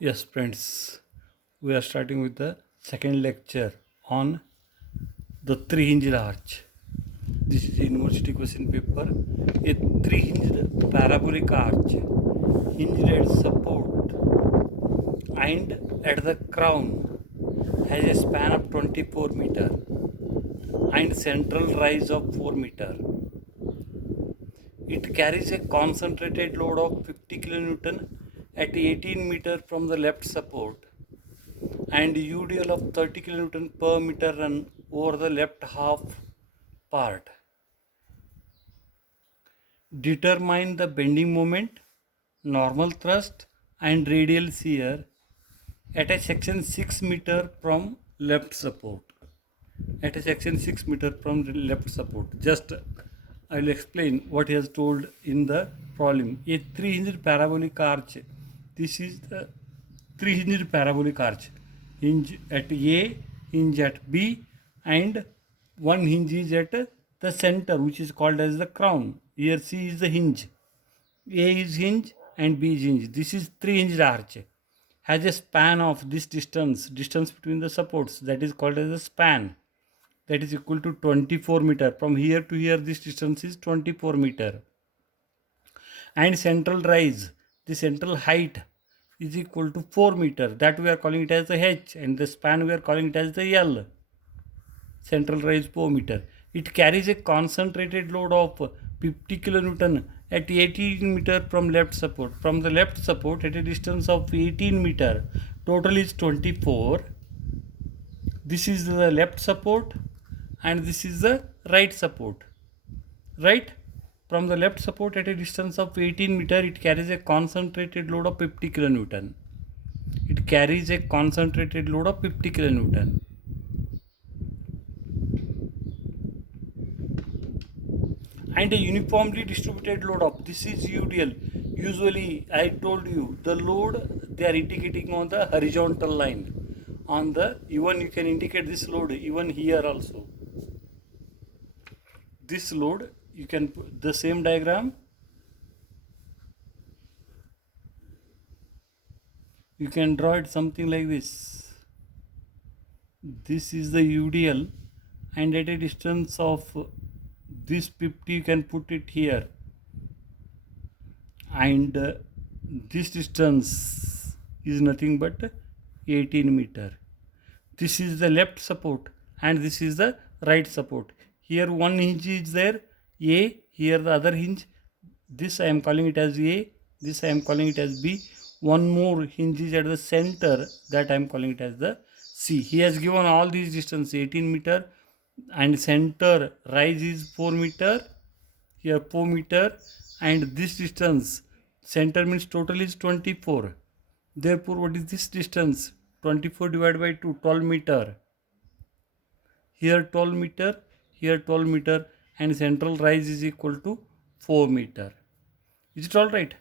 Yes, friends, we are starting with the second lecture on the three-hinged arch. This is a university question paper. A three-hinged parabolic arch hinged at support and at the crown has a span of 24 meter and central rise of 4 meter. It carries a concentrated load of 50 kilonewton at 18 meter from the left support and UDL of 30 kN per meter run over the left half part. Determine the bending moment, normal thrust and radial shear at a section 6 meter from left support. At a section 6 meter from the left support. Just I will explain what he has told in the problem. A three-hinged parabolic arch. This is the three-hinged parabolic arch. Hinge at A, hinge at B, and one hinge is at the center, which is called as the crown. Here C is the hinge. A is hinge and B is hinge. This is three-hinged arch. Has a span of this distance between the supports, that is called as a span, that is equal to 24 meter. From here to here this distance is 24 meter. And central rise, the central height is equal to 4 meter, that we are calling it as the H, and the span we are calling it as the L. Central rise 4 meter. It carries a concentrated load of 50 kilonewton at 18 meter from left support. From the left support at a distance of 18 meter, total is 24. This is the left support and this is the right support, right? From the left support at a distance of 18 meter, it carries a concentrated load of 50 kilonewton. It carries a concentrated load of 50 kilonewton. And a uniformly distributed load of, this is UDL. Usually I told you the load they are indicating on the horizontal line. On the, even you can indicate this load even here also. This load you can put the same diagram, you can draw it something like this. This is the UDL and at a distance of this 50 you can put it here, and this distance is nothing but 18 meter. This is the left support and this is the right support. Here one hinge is there, A, here the other hinge, this I am calling it as A, this I am calling it as B. One more hinge is at the center, that I am calling it as the C. He has given all these distance 18 meter and center rise is 4 meter, here 4 meter, and this distance center means total is 24. Therefore what is this distance? 24 divided by 2, 12 meter. Here 12 meter, here 12 meter, and central rise is equal to 4 meter. Is it all right?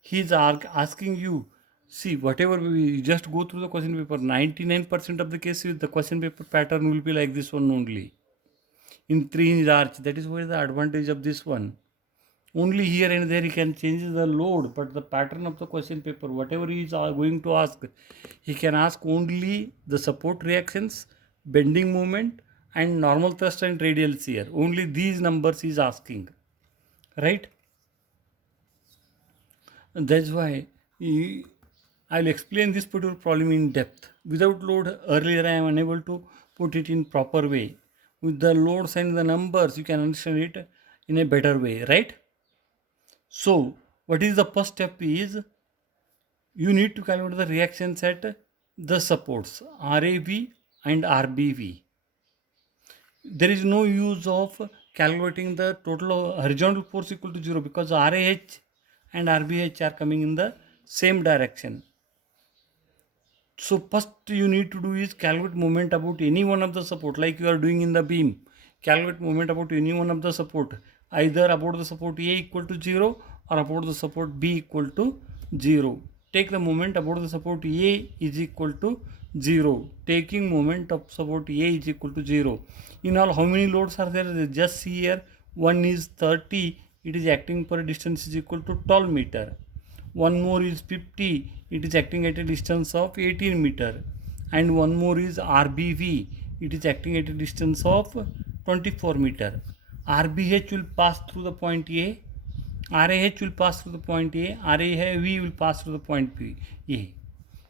He is asking you, see, whatever we just go through the question paper, 99% of the cases the question paper pattern will be like this one only. In 3-inch arch, that is where the advantage of this one. Only here and there he can change the load, but the pattern of the question paper, whatever he is going to ask, he can ask only the support reactions, bending moment, and normal thrust and radial shear. Only these numbers he is asking, right? And that's why I'll explain this particular problem in depth. Without load, earlier I am unable to put it in proper way. With the loads and the numbers, you can understand it in a better way, right? So, what is the first step is, you need to calculate the reactions at the supports RAV and RBV. There is no use of calculating the total horizontal force equal to 0 because RAH and RBH are coming in the same direction. So first you need to do is calculate moment about any one of the support, like you are doing in the beam. Calculate moment about any one of the support, either about the support A equal to 0 or about the support B equal to 0. Take the moment about the support A is equal to 0. Taking moment of support A is equal to 0. In all, how many loads are there? Just see here, one is 30, it is acting per distance is equal to 12 meter. one more is 50, it is acting at a distance of 18 meter, and one more is RBV, it is acting at a distance of 24 meter. RBH will pass through the point A, RAH will pass through the point A, RAV will pass through the point B, A.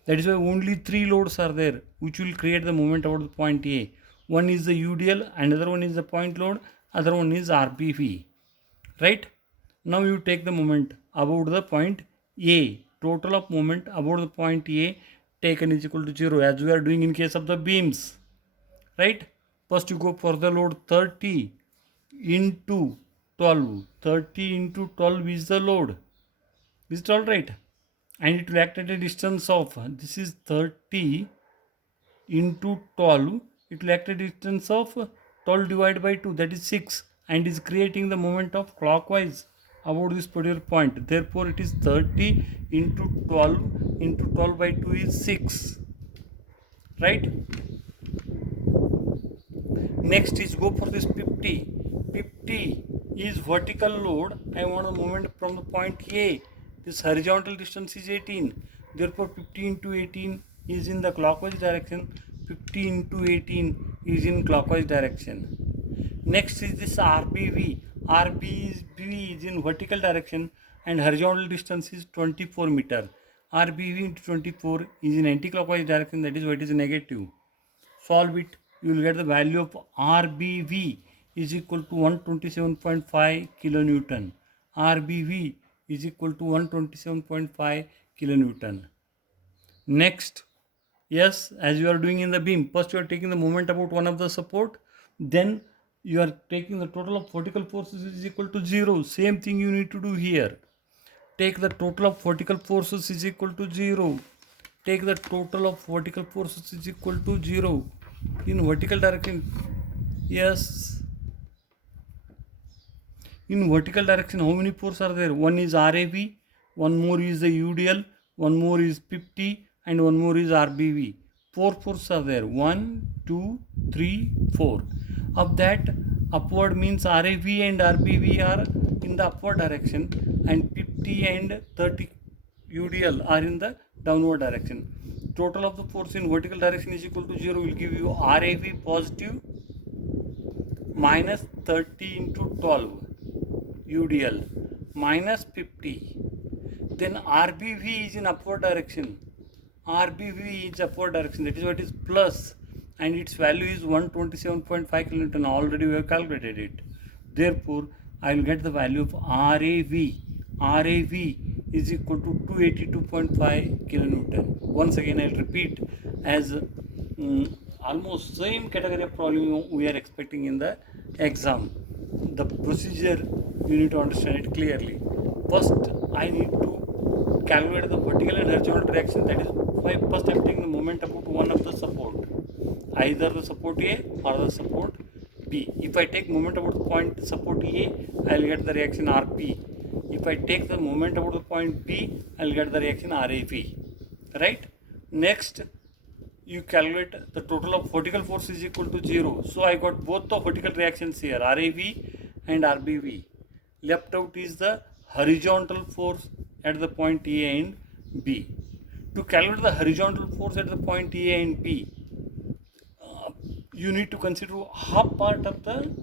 That is why only three loads are there which will create the moment about the point A. One is the UDL, another one is the point load, other one is RBV. Right? Now you take the moment about the point A. Total of moment about the point A taken is equal to 0, as we are doing in case of the beams. Right? First you go for the load 30 into 12. 30 into 12 is the load. Is it alright? And it will act at a distance of, this is 30 into 12, it will act at a distance of 12 divided by 2, that is 6, and is creating the moment of clockwise about this particular point. Therefore it is 30 into 12 by 2 is 6. Right? Next is go for this 50. 50 is vertical load. I want the moment from the point A. This horizontal distance is 18. Therefore 50 into 18 is in the clockwise direction. 50 into 18 is in clockwise direction. Next is this RBV. RBV is in vertical direction and horizontal distance is 24 meter. RBV into 24 is in anti-clockwise direction, that is why it is negative. Solve it, you will get the value of RBV is equal to 127.5 kilonewton. RBV is equal to 127.5 kilonewton. Next, yes, as you are doing in the beam, first you are taking the moment about one of the support, then you are taking the total of vertical forces is equal to 0. Same thing you need to do here. Take the total of vertical forces is equal to 0. Take the total of vertical forces is equal to 0 in vertical direction. Yes, in vertical direction how many forces are there? One is RAV, one more is the UDL, one more is 50, and one more is RBV. 4 forces are there. 1, 2, 3, 4. Of that, upward means RAV and RBV are in the upward direction, and 50 and 30 UDL are in the downward direction. Total of the force in vertical direction is equal to 0 will give you RAV positive minus 30 into 12 UDL minus 50. Then RBV is in upward direction. RBV is upward direction, that is what is plus, and its value is 127.5 kilonewton. Already we have calculated it. Therefore, I will get the value of RAV. RAV is equal to 282.5 kilonewton. Once again, I will repeat as almost same category of problem we are expecting in the exam. The procedure you need to understand it clearly. First, I need to calculate the vertical and horizontal direction. That is why first I am taking the moment about one of the support, either the support A or the support B. If I take moment about the point support A, I will get the reaction RP. If I take the moment about the point B, I will get the reaction RAV. Right? Next, you calculate the total of vertical force is equal to 0. So I got both the vertical reactions here, RAV and RBV. Left out is the horizontal force at the point A and B. To calculate the horizontal force at the point A and B, you need to consider half part of the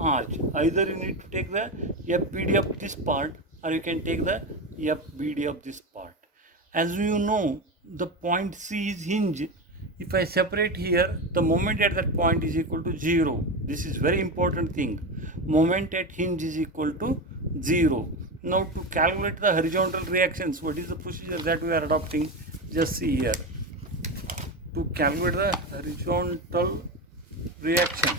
arch. Either you need to take the FBD of this part, or you can take the FBD of this part. As you know, the point C is hinge. If I separate here, the moment at that point is equal to 0. This is very important thing. Moment at hinge is equal to 0. Now to calculate the horizontal reactions, what is the procedure that we are adopting? Just see here. To calculate the horizontal reaction,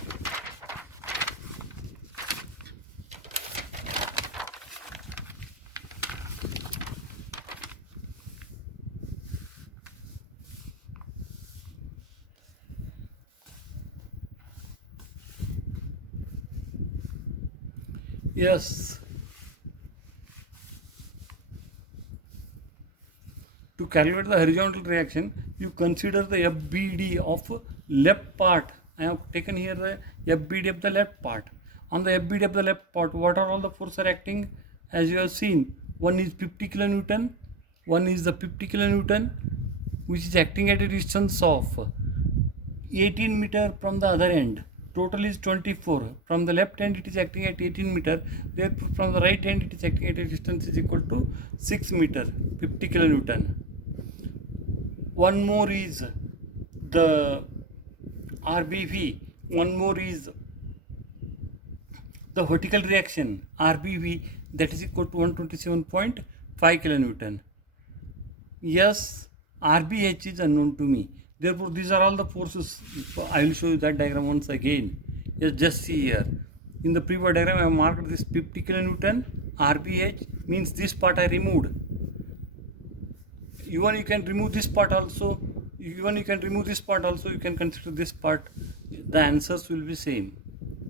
yes, to calculate the horizontal reaction, you consider the FBD of left part. I have taken here the FBD of the left part. On the FBD of the left part, what are all the forces are acting? As you have seen, one is 50 kilonewton, one is the 50 kilonewton which is acting at a distance of 18 meter from the other end. Total is 24. From the left hand it is acting at 18 meter, therefore from the right hand it is acting at a distance is equal to 6 meter, 50 kilonewton. One more is the RBV, one more is the vertical reaction RBV, that is equal to 127.5 kilonewton. Yes, RBH is unknown to me. Therefore, these are all the forces. I will show you that diagram once again. Yes, just see here. In the previous diagram, I have marked this 50 kilonewton. RBH means this part I removed. Even you can remove this part also. Even you can remove this part also. You can consider this part. The answers will be same.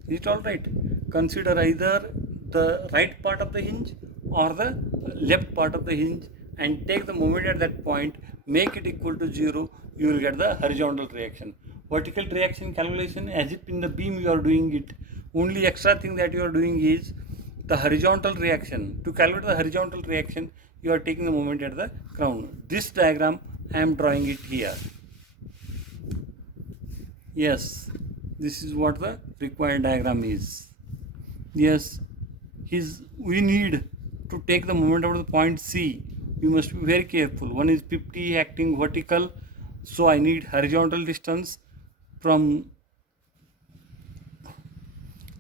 Is it all right? Consider either the right part of the hinge or the left part of the hinge and take the moment at that point, make it equal to 0, you will get the horizontal reaction. Vertical reaction calculation, as if in the beam you are doing it, only extra thing that you are doing is the horizontal reaction. To calculate the horizontal reaction, you are taking the moment at the ground. This diagram I am drawing it here. Yes, this is what the required diagram is. Yes, we need to take the moment out of the point C. You must be very careful. One is 50 acting vertical, so I need horizontal distance from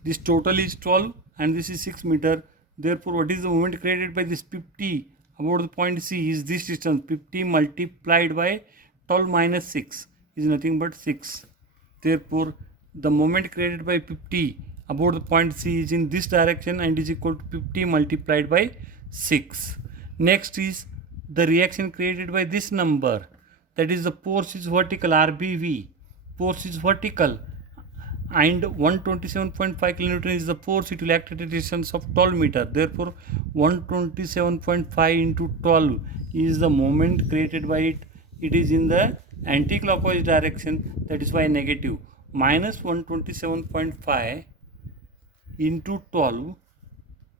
this. Total is 12 and this is 6 meter. Therefore, what is the moment created by this 50 about the point C is this distance. 50 multiplied by 12 minus 6 is nothing but 6. Therefore, the moment created by 50 about the point C is in this direction and is equal to 50 multiplied by 6. Next is the reaction created by this number, that is the force is vertical, RBV. Force is vertical and 127.5 kilonewton is the force. It will act at a distance of 12 meter. Therefore 127.5 into 12 is the moment created by it. It is in the anti-clockwise direction, that is why negative. Minus 127.5 into 12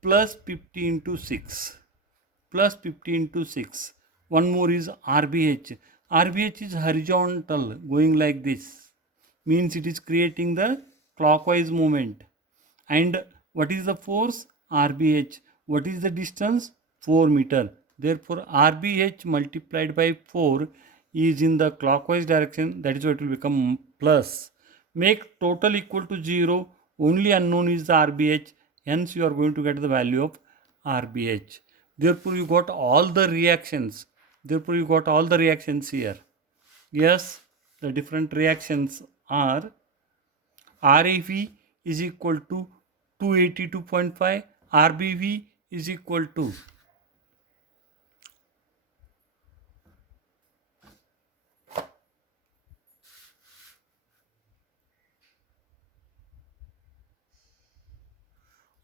plus 50 into 6 plus 50 into 6. One more is RBH. RBH is horizontal, going like this, means it is creating the clockwise movement. And what is the force? RBH. What is the distance? 4 meter. Therefore RBH multiplied by 4 is in the clockwise direction, that is why it will become plus. Make total equal to 0. Only unknown is the RBH, hence you are going to get the value of RBH. Therefore you got all the reactions. Therefore you got all the reactions here. Yes, the different reactions are RAV is equal to 282.5, RBV is equal to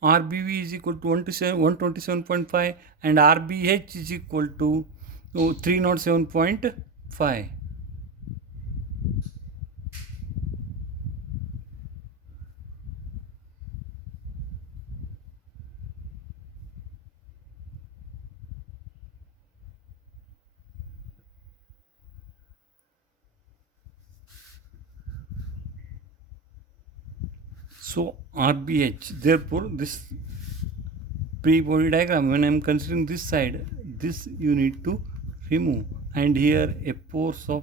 RBV is equal to 127.5 and RBH is equal to 307.5. So RBH, therefore this pre-body diagram, when I am considering this side, this you need to remove, and here a force of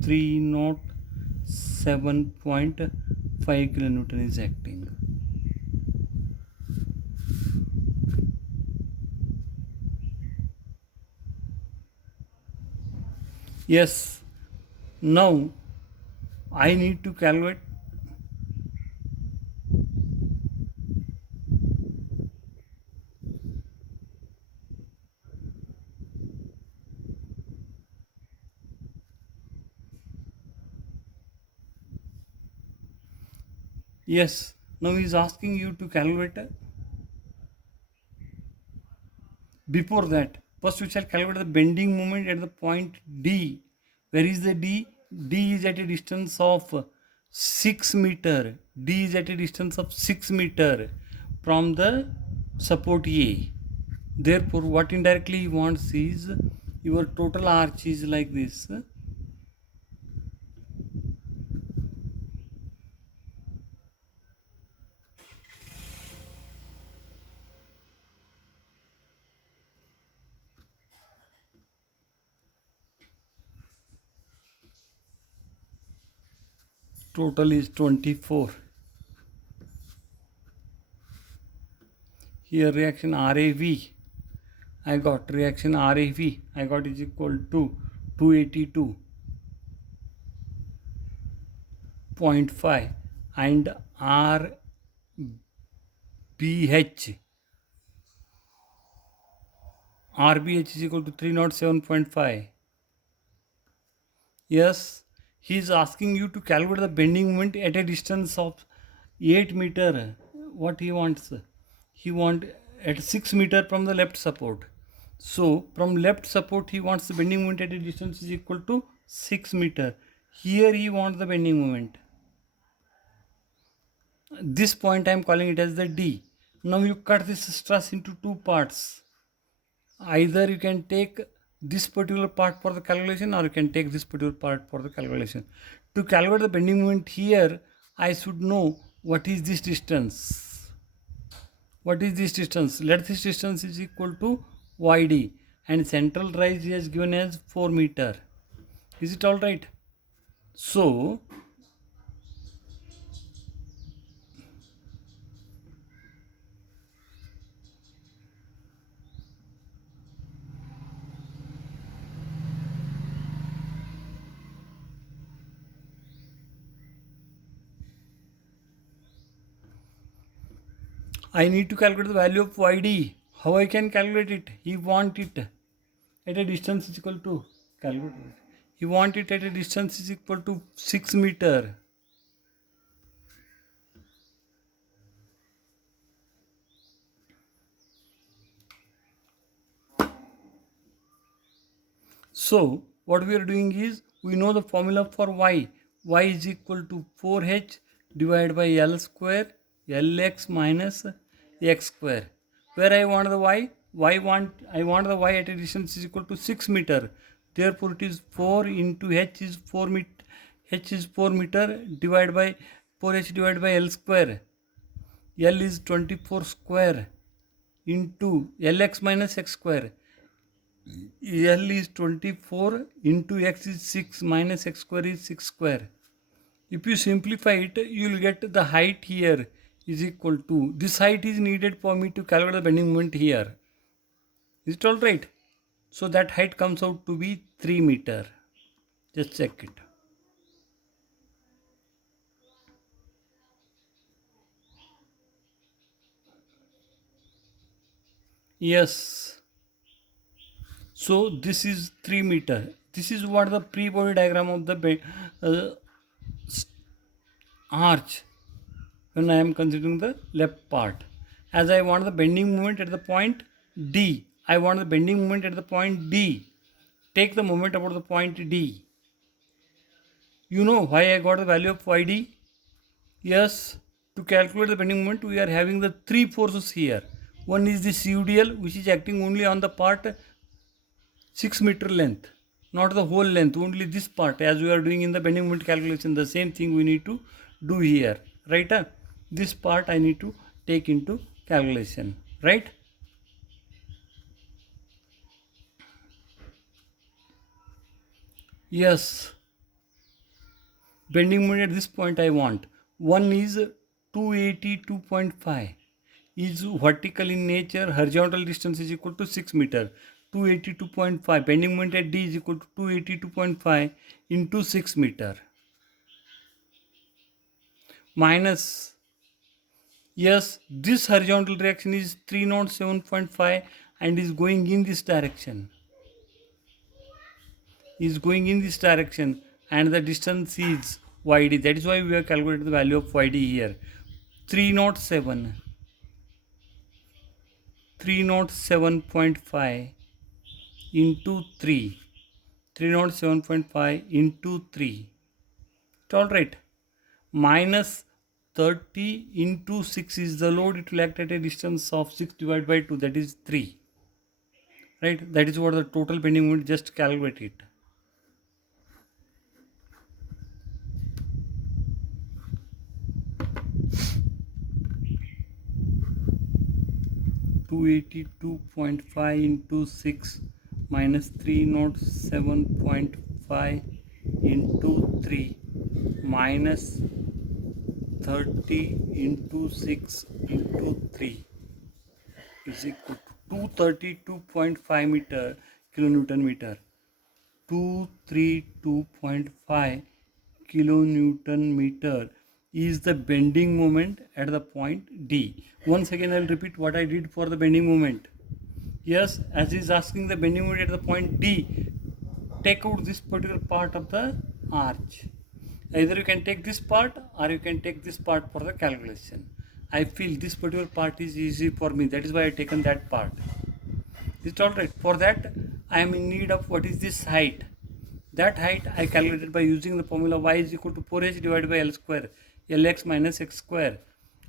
307.5 kilonewton is acting. Yes, now I need to calculate. Yes, now he is asking you to calculate. Before that, first we shall calculate the bending moment at the point D. Where is the D? D is at a distance of 6 meter. D is at a distance of 6 meter from the support A. Therefore, what indirectly he wants is your total arch is like this. Total is 24. Here reaction RAV, I got reaction RAV, I got is equal to 282.5 and RBH is equal to 307.5. Yes, he is asking you to calculate the bending moment at a distance of 8 meter. What he wants? He wants at 6 meter from the left support. So from left support he wants the bending moment at a distance is equal to 6 meter. Here he wants the bending moment. This point I am calling it as the D. Now you cut this stress into two parts. Either you can take this particular part for the calculation or you can take this particular part for the calculation. To calculate the bending moment here, I should know what is this distance. What is this distance? Let this distance is equal to YD and central rise is given as 4 meter. Is it all right? So I need to calculate the value of YD. How I can calculate it? He want it at a distance is equal to calculate it. He want it at a distance is equal to 6 meter. So what we are doing is we know the formula for y. Y is equal to 4h divided by L square Lx minus x square. Where I want the y? I want the y at a distance is equal to 6 meter. Therefore it is 4 into h is 4 meter. H is 4 meter divided by 4h divided by L square. L is 24 square into Lx minus x square. L is 24 into x is 6 minus x square is 6 square. If you simplify it, you will get the height here is equal to, this height is needed for me to calculate the bending moment here. Is it all right? So that height comes out to be 3 meter. Just check it. Yes. So this is 3 meter. This is what the pre-body diagram of the arch when I am considering the left part. As I want the bending moment at the point D, I want the bending moment at the point D. Take the moment about the point D. You know why I got the value of YD? Yes, to calculate the bending moment, we are having the three forces here. One is the CUDL, which is acting only on the part 6 meter length, not the whole length, only this part. As we are doing in the bending moment calculation, the same thing we need to do here, right? This part I need to take into calculation, right? Yes, bending moment at this point I want. One is 282.5 is vertical in nature, horizontal distance is equal to 6 meter. 282.5 bending moment at D is equal to 282.5 into 6 meter minus, yes, this horizontal reaction is 307.5 and is going in this direction. And the distance is YD. That is why we have calculated the value of YD here. 307.5 into 3. 307.5 into 3. It's alright. Minus 30 into 6 is the load. It will act at a distance of 6 divided by 2. That is 3. right? That is what the total bending moment. Just calculate it. Two 82.5 into 6 minus 307.5 into 3 minus 30 into 6 into 3 is equal to 232.5 meter kilonewton meter. 232.5 kilonewton meter is the bending moment at the point D. Once again I will repeat what I did for the bending moment. Yes, as he is asking the bending moment at the point D, take out this particular part of the arch. Either you can take this part or you can take this part for the calculation. I feel this particular part is easy for me, that is why I have taken that part. Is it alright? For that I am in need of what is this height. That height I calculated by using the formula y is equal to 4h divided by L square, Lx minus x square.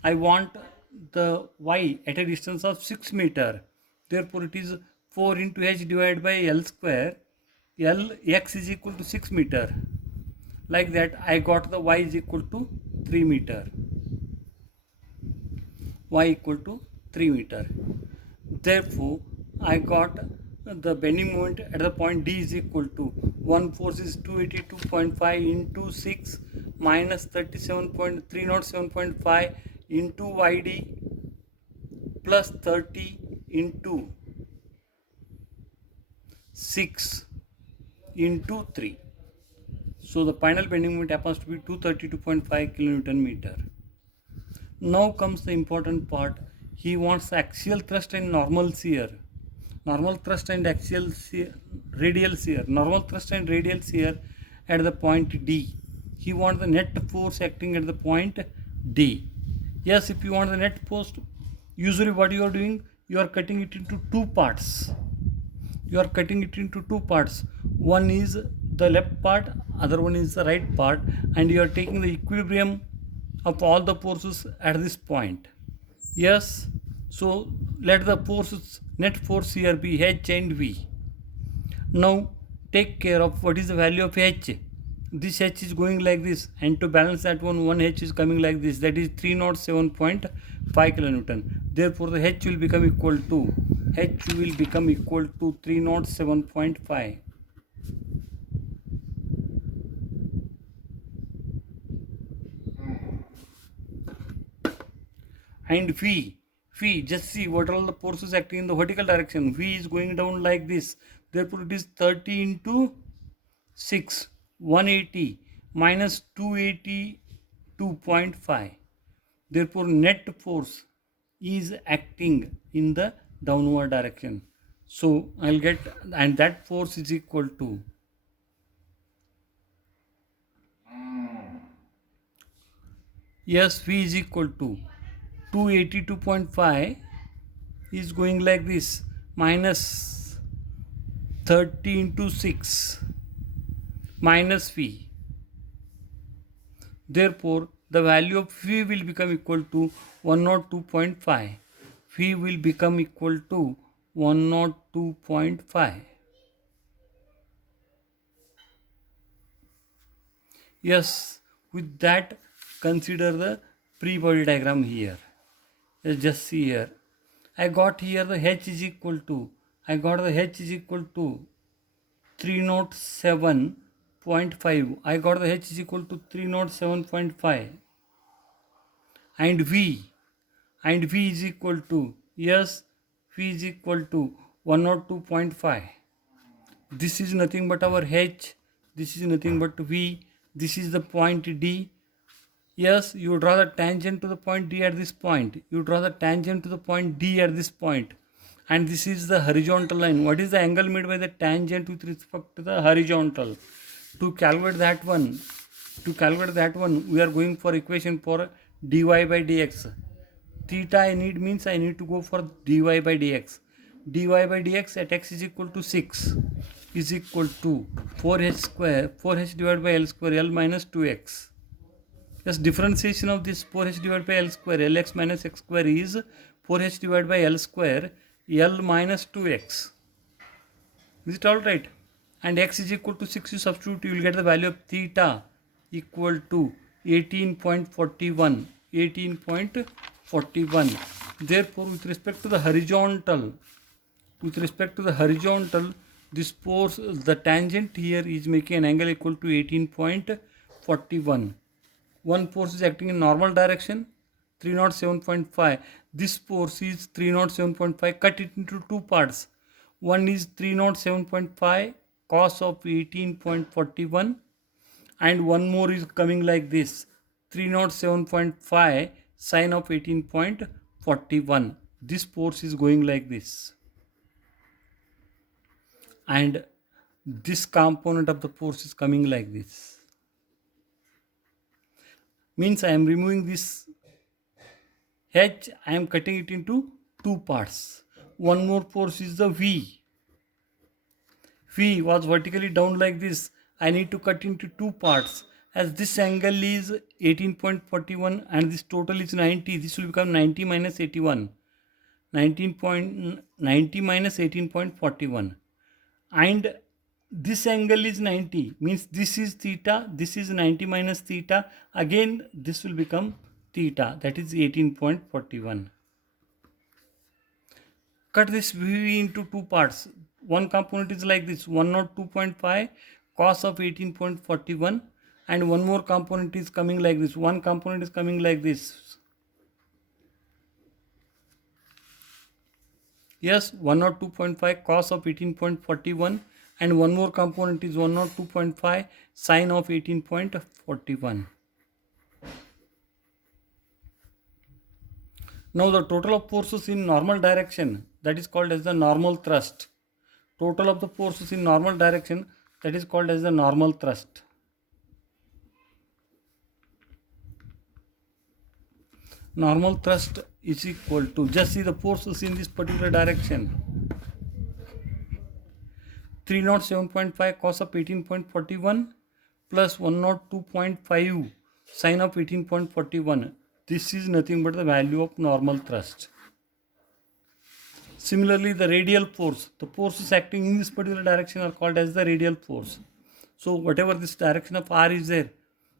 I want the y at a distance of 6 meter. Therefore it is 4 into h divided by L square. Lx is equal to 6 meter. Like that I got the y is equal to 3 meter. Y equal to 3 meter. Therefore I got the bending moment at the point D is equal to, one force is 282.5 into 6 minus 307.5 into YD plus 30 into 6 into 3. So the final bending moment happens to be 232.5 kilonewton meter. Now comes the important part. He wants axial thrust and normal shear. Normal thrust and axial shear, radial shear. Normal thrust and radial shear at the point D. He wants the net force acting at the point D. Yes, if you want the net force, usually what you are doing, you are cutting it into two parts. You are cutting it into two parts. One is the left part, other one is the right part, and you are taking the equilibrium of all the forces at this point. Yes, so let the forces, net force here be H and V. Now take care of what is the value of H. This H is going like this, and to balance that one H is coming like this, that is 307.5 kilonewton. Therefore the H will become equal to 307.5. And V, just see what are all the forces acting in the vertical direction. V is going down like this. Therefore it is 30 into 6, 180 minus 282.5. Therefore net force is acting in the downward direction. So I'll get, and that force is equal to, yes, V is equal to 282.5 is going like this, minus 30 into 6 minus V. Therefore the value of V will become equal to 102.5. V will become equal to 102.5. Yes, with that consider the pre-body diagram here. Let's just see here. I got here the H is equal to, 307.5. I got the H is equal to 307.5. And V is equal to, yes, V is equal to 102.5. This is nothing but our H, this is nothing but V, this is the point D. Yes, you draw the tangent to the point D at this point. You draw the tangent to the point D at this point. And this is the horizontal line. What is the angle made by the tangent with respect to the horizontal? To calculate that one, we are going for equation for dy by dx. Theta I need means I need to go for dy by dx. Dy by dx at x is equal to 6 is equal to 4h square, 4h divided by L square, L minus 2x. Yes, differentiation of this 4h divided by L square, Lx minus x square is 4h divided by L square, L minus 2x. Is it all right? And x is equal to 6, you substitute, you will get the value of theta equal to 18.41. 18.41. Therefore, with respect to the horizontal, this force, the tangent here is making an angle equal to 18.41. One force is acting in normal direction, 307.5. This force is 307.5. Cut it into two parts. One is 307.5 cos of 18.41, and one more is coming like this, 307.5 sine of 18.41. This force is going like this, and this component of the force is coming like this. Means I am removing this h, I am cutting it into two parts. One more force is the V. V was vertically down like this. I need to cut into two parts. As this angle is 18.41 and this total is 90, this will become 90 minus 81. 19.90 minus 18.41. And this angle is 90, means this is theta, this is 90 minus theta, again this will become theta, that is 18.41. Cut this V into two parts. One component is like this, 102.5 cos of 18.41, and one more component is coming like this. One component is coming like this. Yes, 102.5 cos of 18.41, and one more component is 102.5 sine of 18.41. Now the total of forces in normal direction, that is called as the normal thrust. Total of the forces in normal direction, that is called as the normal thrust. Normal thrust is equal to, just see the forces in this particular direction. 307.5 cos of 18.41 plus 102.5 sine of 18.41. This is nothing but the value of normal thrust. Similarly, the radial force, the forces acting in this particular direction are called as the radial force. So whatever this direction of r is there,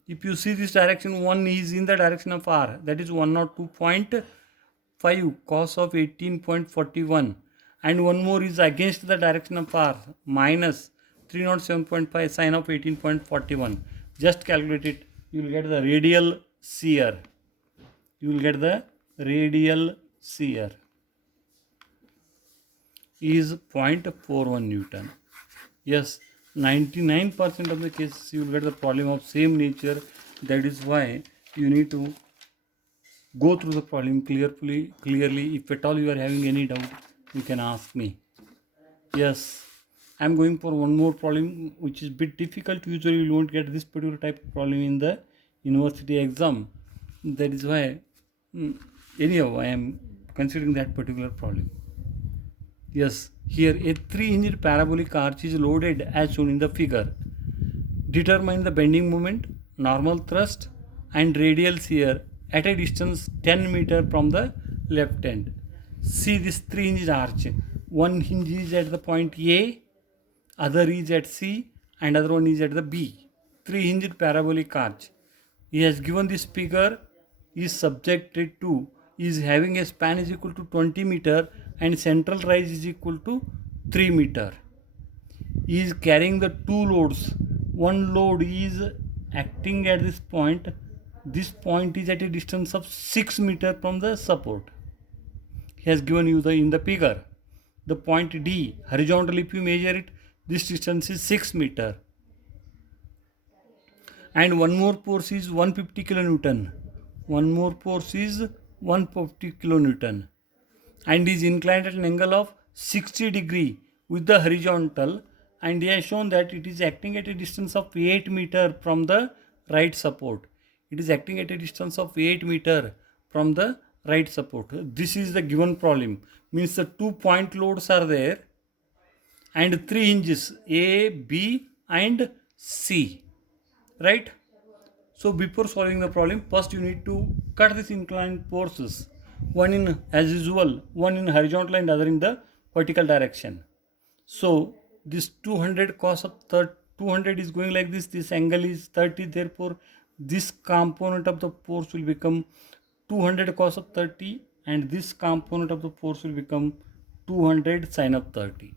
if you see this direction, one is in the direction of r, that is 102.5 cos of 18.41, and one more is against the direction of r, minus 307.5 sine of 18.41. Just calculate it, you will get the radial shear. You will get the radial shear is 0.41 Newton. Yes, 99% of the cases you will get the problem of same nature. That is why you need to go through the problem clearly. If at all you are having any doubt, you can ask me. Yes, I am going for one more problem which is bit difficult. Usually you won't get this particular type of problem in the university exam. That is why anyhow I am considering that particular problem. Yes, here a 3-hinged parabolic arch is loaded as shown in the figure. Determine the bending moment, normal thrust and radial shear at a distance 10 meter from the left end. See this 3-hinged arch. One hinge is at the point A, other is at C, and other one is at the B. 3-hinged parabolic arch. He has given this figure is subjected to, is having a span is equal to 20 meter and central rise is equal to 3 meter. He is carrying the two loads. One load is acting at this point. This point is at a distance of 6 meter from the support. He has given you in the figure. The point D, horizontally if you measure it, this distance is 6 meter. And one more force is 150 kilonewton. One more force is 150 kilonewton. And is inclined at an angle of 60 degree with the horizontal, and he has shown that it is acting at a distance of 8 meter from the right support. It is acting at a distance of 8 meter from the right support. This is the given problem. Means the 2 point loads are there and 3 hinges A, B and C. Right? So before solving the problem, first you need to cut these inclined forces. One in, as usual, one in horizontal and other in the vertical direction. So this 200 cos of 200 is going like this angle is 30, therefore this component of the force will become 200 cos of 30 and this component of the force will become 200 sin of 30.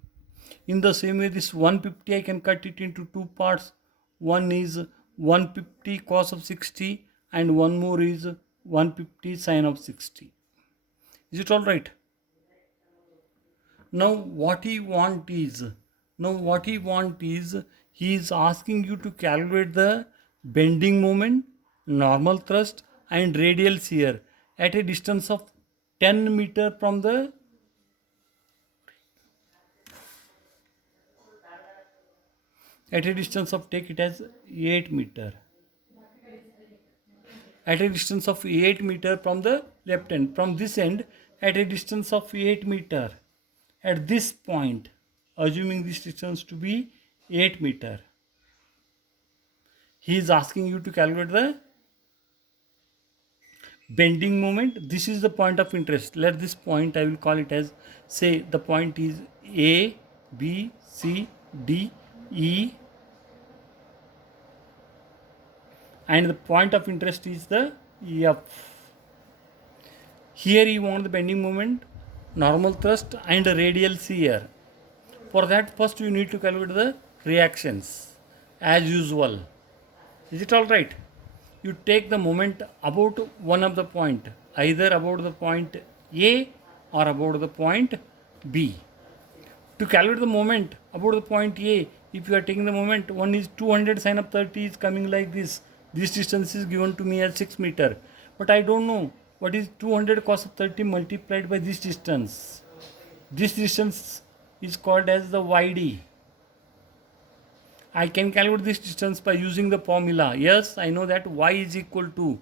In the same way, this 150 I can cut it into two parts. One is 150 cos of 60 and one more is 150 sin of 60. Is it all right? Now what he want is he is asking you to calculate the bending moment, normal thrust and radial shear at a distance of 10 meter from the at a distance of, take it as 8 meter, at a distance of 8 meter from the left end, from this end at a distance of 8 meter at this point, assuming this distance to be 8 meter. He is asking you to calculate the bending moment. This is the point of interest. Let this point, I will call it as, say the point is A, B, C, D, E, and the point of interest is the F. Here you want the bending moment, normal thrust and radial shear. For that, first you need to calculate the reactions as usual. Is it all right? You take the moment about one of the point, either about the point A or about the point B. To calculate the moment about the point A, if you are taking the moment, one is 200 sin of 30 is coming like this. This distance is given to me as 6 meter. But I don't know what is 200 cos of 30 multiplied by this distance. This distance is called as the YD. I can calculate this distance by using the formula. Yes, I know that y is equal to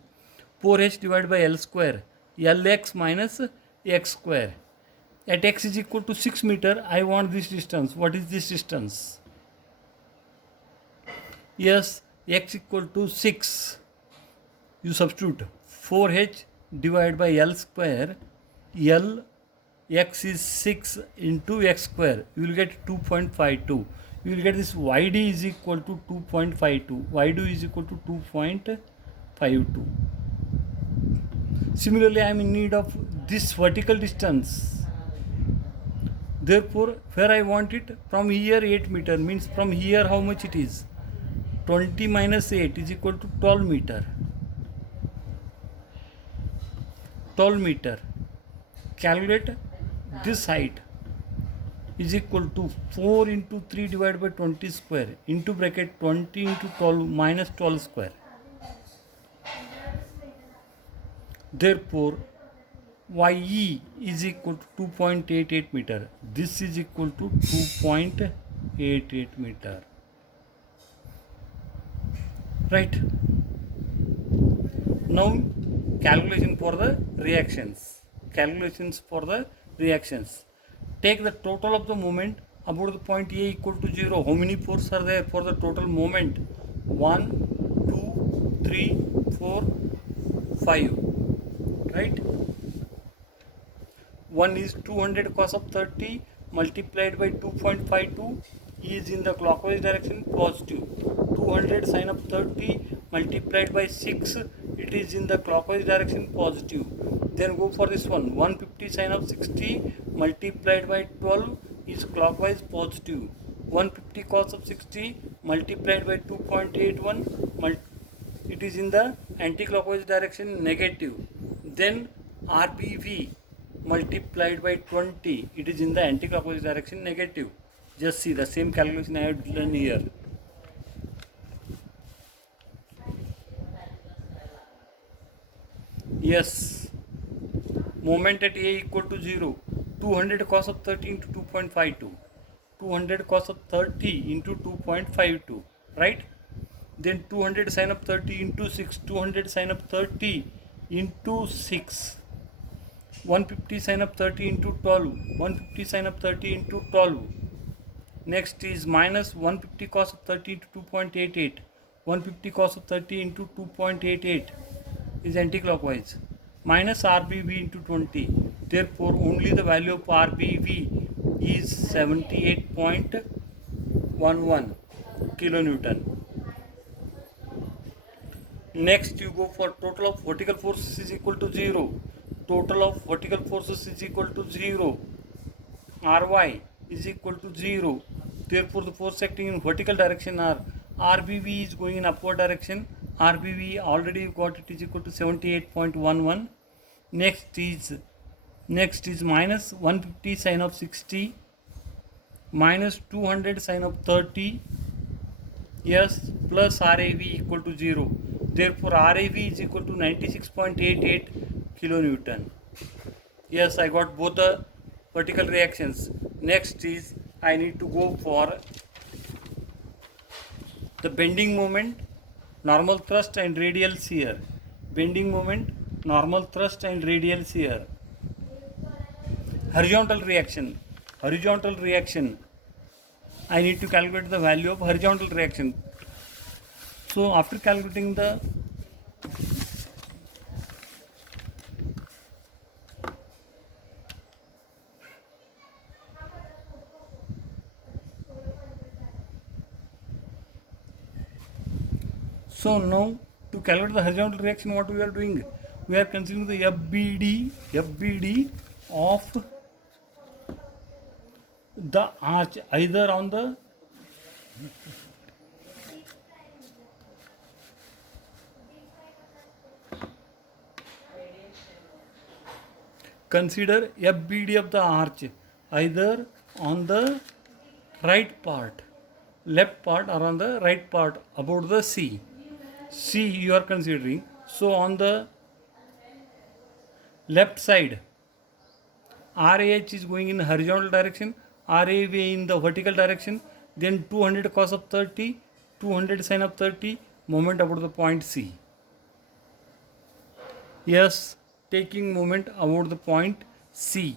4h divided by L square, Lx minus x square. At x is equal to 6 meter, I want this distance. What is this distance? Yes, x equal to 6. You substitute 4h divided by L square, L x is 6 into x square. You will get 2.52. You will get this yd is equal to 2.52. Yd is equal to 2.52. Similarly, I am in need of this vertical distance. Therefore, where I want it, from here 8 meter, means from here how much it is? 20 minus 8 is equal to 12 meter. 12 meter. Calculate this height is equal to 4 into 3 divided by 20 square into bracket 20 into 12 minus 12 square. Therefore, YE is equal to 2.88 meter. This is equal to 2.88 meter. Right? Now, calculation for the reactions. Calculations for the reactions. Take the total of the moment about the point A equal to 0. How many forces are there for the total moment? 1, 2, 3, 4, 5. Right? One is 200 cos of 30 multiplied by 2.52 is in the clockwise direction positive. 200 sin of 30 multiplied by 6, it is in the clockwise direction positive. Then go for this one, 150 sin of 60 multiplied by 12 is clockwise positive. 150 cos of 60 multiplied by 2.81, it is in the anti-clockwise direction negative. Then RBV multiplied by 20, it is in the anti-clockwise direction negative. Just see the same calculation I have done here. Yes, moment at A equal to 0. 200 cos of 30 into 2.52. 200 cos of 30 into 2.52. Right? Then 200 sin of 30 into 6. 200 sin of 30 into 6. 150 sin of 30 into 12. 150 sin of 30 into 12. Next is minus 150 cos of 30 into 2.88. 150 cos of 30 into 2.88 is anti-clockwise. Minus RBV into 20. Therefore, only the value of RBV is 78.5. 0.11 kilonewton. Next you go for total of vertical forces is equal to 0. Total of vertical forces is equal to 0. Ry is equal to 0. Therefore the force acting in vertical direction are RBV is going in upward direction. RBV already got it is equal to 78.11. Next is minus 150 sine of 60 minus 200 sine of 30. Yes, plus RAV equal to 0. Therefore RAV is equal to 96.88 kilonewton. Yes, I got both the vertical reactions. Next is I need to go for the bending moment, normal thrust and radial shear. Bending moment, normal thrust and radial shear. Horizontal reaction. Horizontal reaction. I need to calculate the value of horizontal reaction. So after calculating the So now to calculate the horizontal reaction, what we are doing? We are considering the FBD of the arch either on the consider FBD of the arch either on the right part, left part or on the right part about the C. C you are considering. So on the left side RAH is going in horizontal direction, RAV in the vertical direction, then 200 cos of 30, 200 sin of 30, moment about the point C. Yes, taking moment about the point C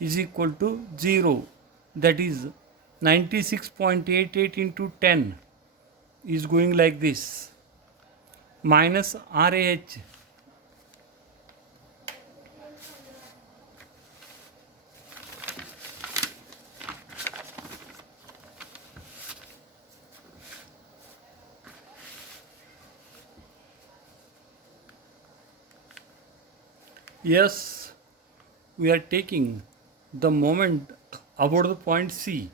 is equal to 0, that is 96.88 into 10 is going like this, minus RAH. Yes, we are taking the moment about the point C,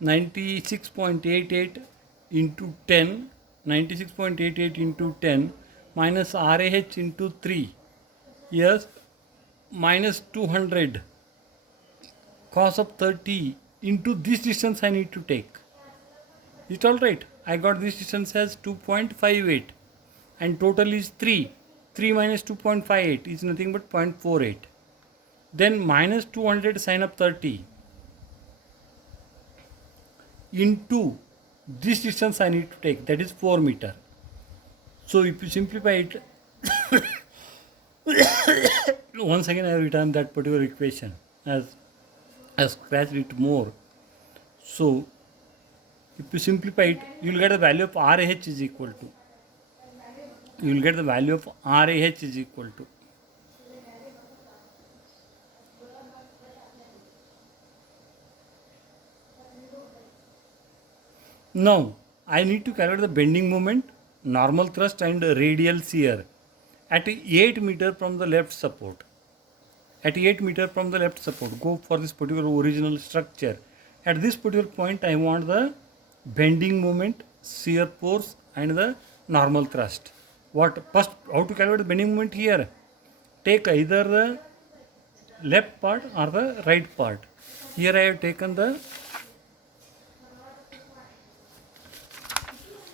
96.88 into 10, 96.88 into 10 minus RAH into 3. Yes, minus 200 cos of 30 into this distance I need to take. Is it alright? I got this distance as 2.58 and total is 3. 3 minus 2.58 is nothing but 0.48. Then minus 200 sin of 30 into this distance I need to take, that is 4 meter. So if you simplify it, once again I have written that particular equation as I scratched it more. So if you simplify it, you will get the value of RAH is equal to, you will get the value of RAH is equal to now I need to calculate the bending moment, normal thrust and radial shear at 8 meter from the left support. At 8 meter from the left support, go for this particular original structure. At this particular point I want the bending moment, shear force and the normal thrust. What first, how to calculate the bending moment here? Take either the left part or the right part. Here I have taken the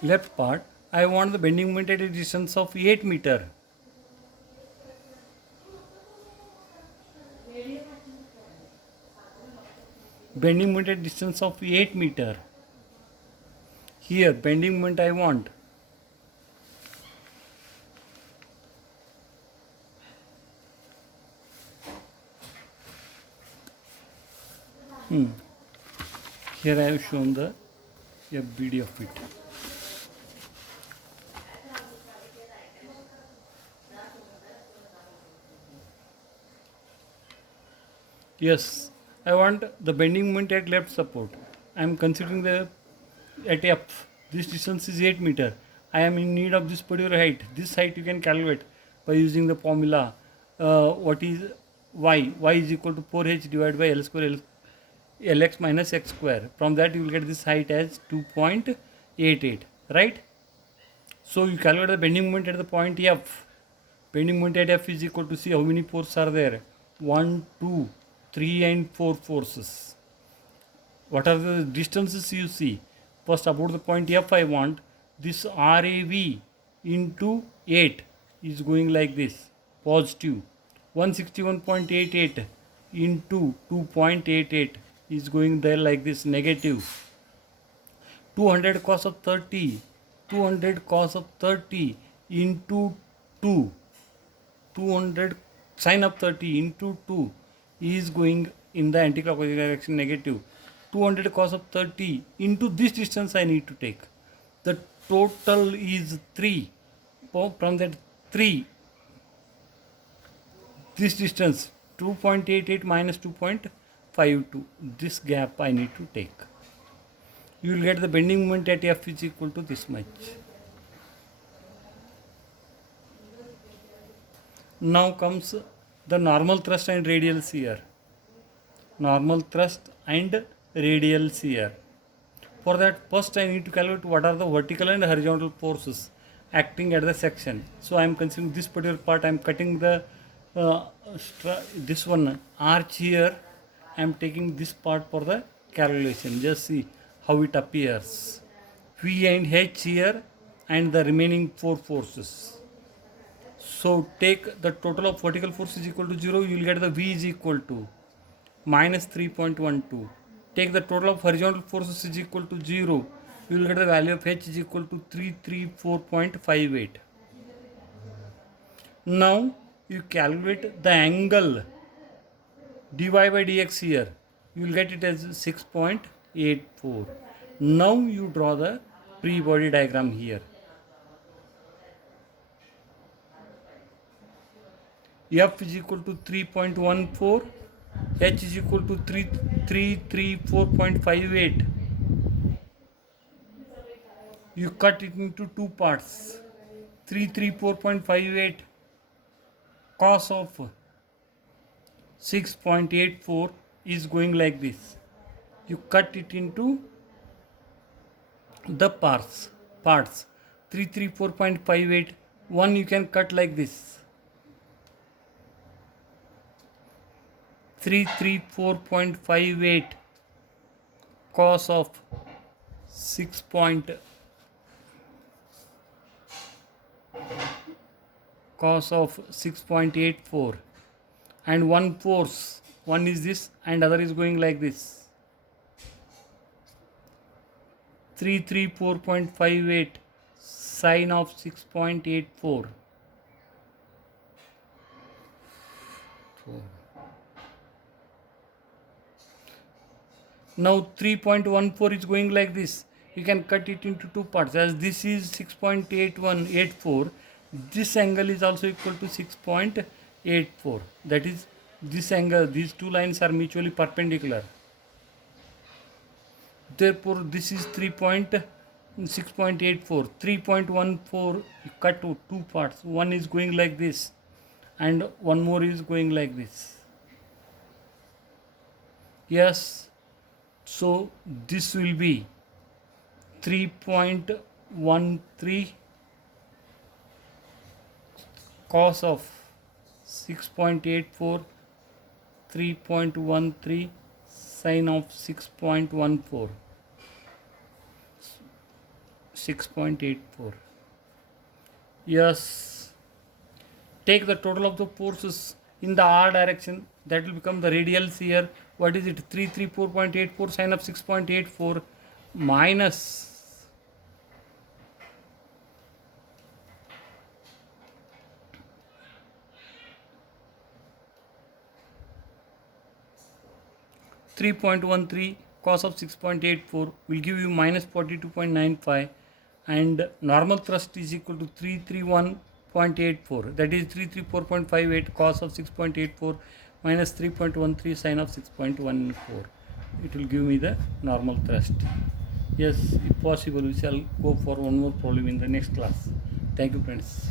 left part. I want the bending moment at a distance of 8 meter. Bending moment at distance of 8 meter. Here bending moment I want. Here I have shown the FBD of it. Yes, I want the bending moment at left support. I am considering the at F. This distance is 8 meter. I am in need of this particular height. This height you can calculate by using the formula. What is y? Y is equal to 4h divided by L square Lx minus x square. From that you will get this height as 2.88, right? So you calculate the bending moment at the point F. Bending moment at F is equal to, see how many forces are there. 1, 2, 3 and 4 forces. What are the distances you see? First, about the point F I want this RAV into 8 is going like this, positive. 161.88 into 2.88 is going there like this, negative. 200 cos of 30, 200 cos of 30 into 2, 200 sin of 30 into 2 is going in the anti-clockwise direction, negative. 200 cos of 30 into this distance I need to take. The total is 3. From that 3, this distance 2.88 minus 2.52, this gap I need to take. You will get the bending moment at F is equal to this much. Now comes the normal thrust and radial shear. Normal thrust and radial shear. For that, first I need to calculate what are the vertical and horizontal forces acting at the section. So I am considering this particular part. I am cutting the this one arch here. I am taking this part for the calculation. Just see how it appears. V and H here and the remaining 4 forces. So take the total of vertical force is equal to 0. You will get the V is equal to minus 3.12. Take the total of horizontal forces is equal to 0. You will get the value of H is equal to 334.58. Now you calculate the angle dy by dx here. You will get it as 6.84. Now you draw the free body diagram here. F is equal to 3.14. H is equal to 334.58. You cut it into 2 parts. 334.58 cos of 6.84 is going like this. You cut it into the parts. 334.58. One you can cut like this. 334.58 cos of 6.84, and one force, one is this and other is going like this. 334.58 sine of 6.84. Now 3.14 is going like this. You can cut it into 2 parts. As this is 6.8184, this angle is also equal to 6.84. That is, this angle, these 2 lines are mutually perpendicular. Therefore, this is 6.84. 3.14 you cut to 2 parts. One is going like this and one more is going like this. Yes. So this will be 3.13 cos of 6.84, 3.13 sine of 6.14, 6.84. Yes. Take the total of the forces in the R direction. That will become the radial shear. What is it? 334.84 sine of 6.84 minus 3.13 cos of 6.84 will give you minus 42.95, and normal thrust is equal to 331.84. That is 334.58 cos of 6.84 minus 3.13 sine of 6.14. It will give me the normal thrust. Yes, if possible, we shall go for one more problem in the next class. Thank you, friends.